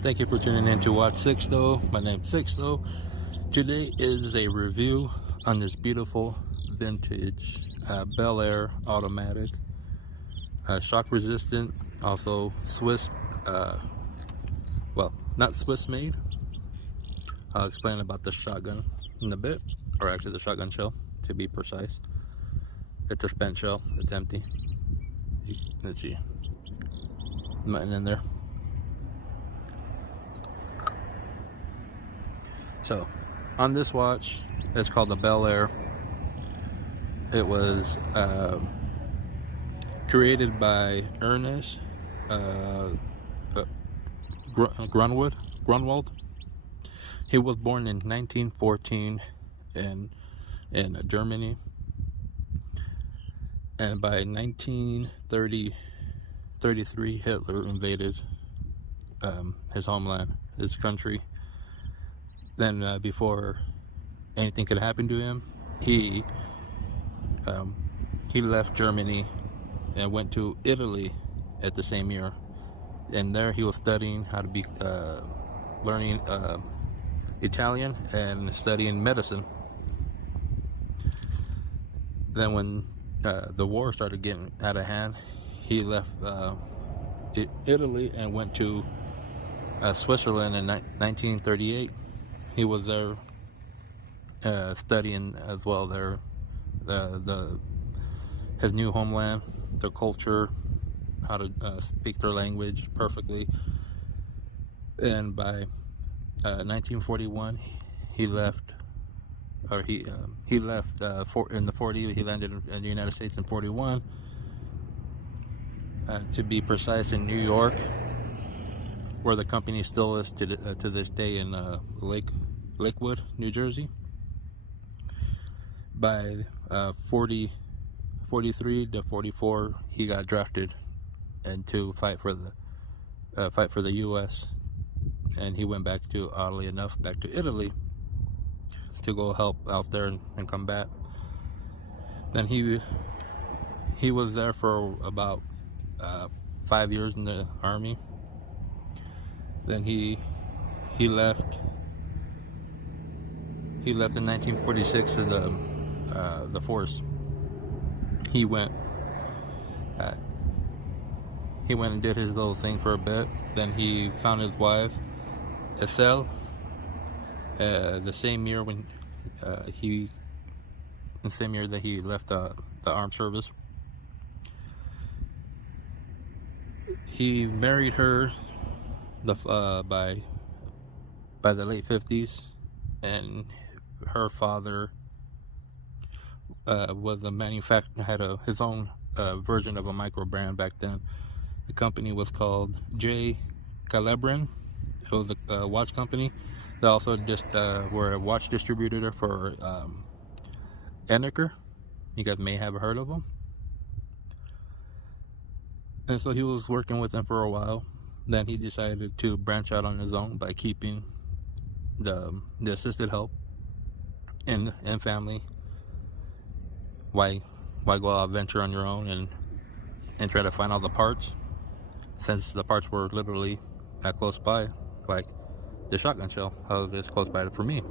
Thank you for tuning in to Watch Sixto. My name's Sixto. Today is a review on this beautiful vintage Belair automatic, shock resistant, also Swiss, well, not Swiss made. I'll explain about the shotgun in a bit, or actually the shotgun shell to be precise. It's a spent shell, it's empty. Let's see, nothing in there. So, on this watch, it's called the Belair. It was created by Ernest Grunwald. He was born in 1914 in Germany, and by 1933, Hitler invaded his homeland, his country. Then before anything could happen to him, he left Germany and went to Italy at the same year, and there he was studying how to be learning Italian and studying medicine. Then when the war started getting out of hand, he left Italy and went to Switzerland in 1938. He was there studying as well there his new homeland, their culture, how to speak their language perfectly. And by 1941, he left, or he left in the 40s. He landed in the United States in 41. To be precise, in New York, where the company still is to this day in Lakewood, New Jersey. By 43 to 44, he got drafted and to fight for the U.S. And he went back to, oddly enough, back to Italy to go help out there and combat. Then he was there for about 5 years in the army. Then he left. He left in 1946 to the force. He went and did his little thing for a bit. Then he found his wife, Estelle, the same year when the same year that he left the armed service. He married her by the late 50s, and her father was a manufacturer, had his own version of a micro brand back then. The company was called J. Calibran. It was a watch company. They also just were a watch distributor for Ernest. You guys may have heard of them. And so he was working with them for a while. Then he decided to branch out on his own by keeping the assisted help and family. Why go out venture on your own and try to find all the parts, since the parts were literally that close by, like the shotgun shell, how it is close by for me.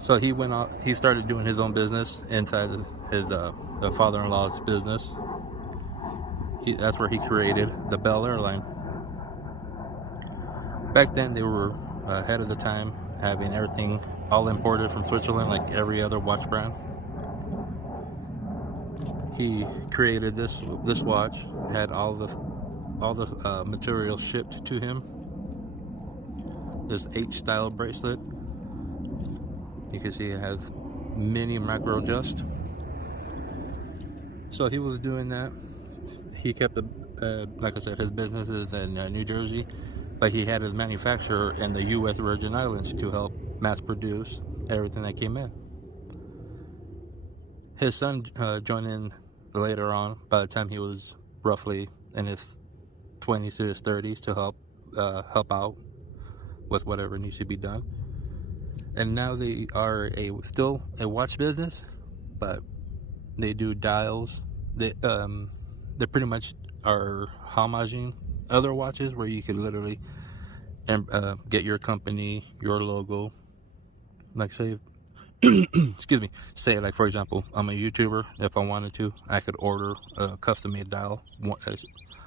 So he went out. He started doing his own business inside his father-in-law's business. That's where he created the Belair line. Back then, they were ahead of the time, having everything all imported from Switzerland, like every other watch brand. He created this watch. Had all the materials shipped to him. This H-style bracelet. You can see it has mini micro adjust. So he was doing that. He kept like I said, his business is in New Jersey, but he had his manufacturer in the U.S. Virgin Islands to help mass produce everything that came in. His son joined in later on, by the time he was roughly in his 20s to his 30s, to help out with whatever needs to be done. And now they are still a watch business, but they do dials. They pretty much are homaging other watches where you could literally get your company, your logo, like say excuse me, say like for example, I'm a YouTuber. If I wanted to, I could order a custom made dial.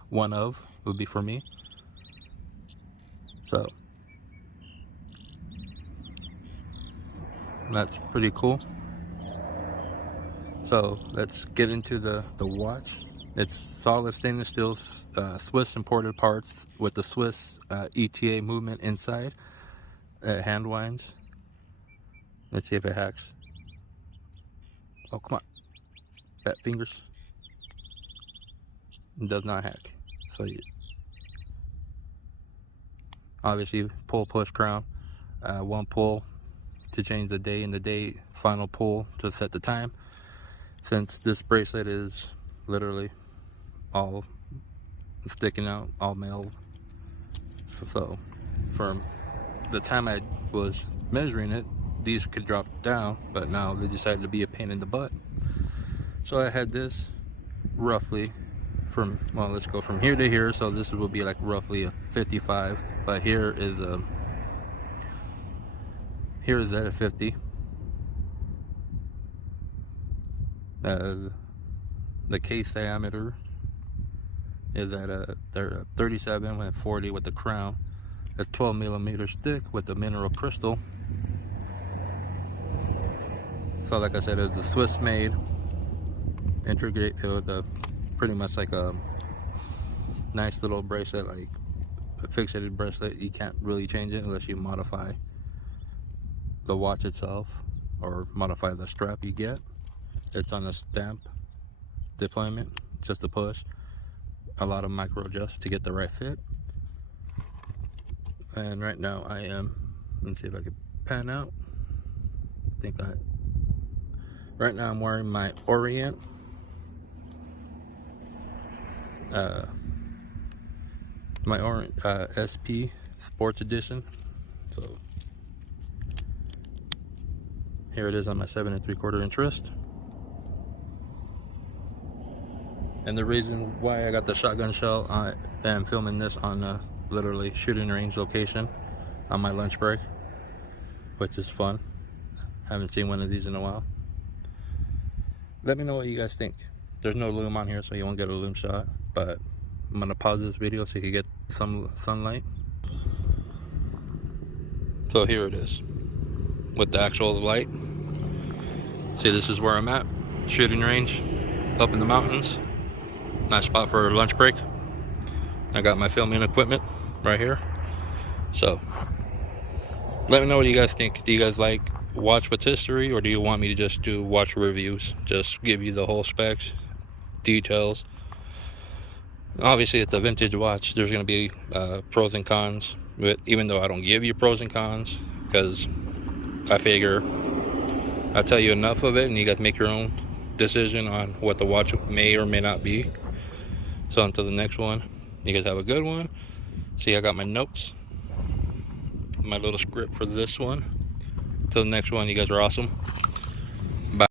One of would be for me. So that's pretty cool. So let's get into the watch. It's solid stainless steel, Swiss imported parts with the Swiss ETA movement inside. Hand winds. Let's see if it hacks. Oh, come on. Fat fingers. It does not hack. So you obviously pull, push, crown. One pull to change the day, and the day final pull to set the time. Since this bracelet is literally all sticking out, all metal, so from the time I was measuring it, these could drop down, but now they decided to be a pain in the butt. So I had this roughly from, well, let's go from here to here. So this will be like roughly a 55, but here is at a 50. The case diameter is at a 37 with 40 with the crown. It's 12 millimeters thick with the mineral crystal. So like I said, it's a Swiss made, integrate. It was pretty much like a nice little bracelet, like a fixated bracelet. You can't really change it unless you modify the watch itself or modify the strap you get. It's on a stamp deployment, just a push. A lot of micro adjusts to get the right fit. And right now I am, let's see if I can pan out. Right now I'm wearing my Orient SP Sports Edition. So here it is on my 7 3/4 inch wrist. And the reason why I got the shotgun shell, I am filming this on a literally shooting range location on my lunch break, which is fun. Haven't seen one of these in a while. Let me know what you guys think. There's no lume on here, so you won't get a lume shot, but I'm gonna pause this video so you can get some sunlight. So here it is with the actual light. See, this is where I'm at, shooting range up in the mountains. Nice spot for a lunch break. I got my filming equipment right here. So let me know what you guys think. Do you guys like watch with history, or do you want me to just do watch reviews, just give you the whole specs, details? Obviously it's a vintage watch, there's going to be pros and cons, but even though I don't give you pros and cons, because I figure I'll tell you enough of it and you guys make your own decision on what the watch may or may not be. So until the next one, you guys have a good one. See, I got my notes, my little script for this one. Till the next one, you guys are awesome.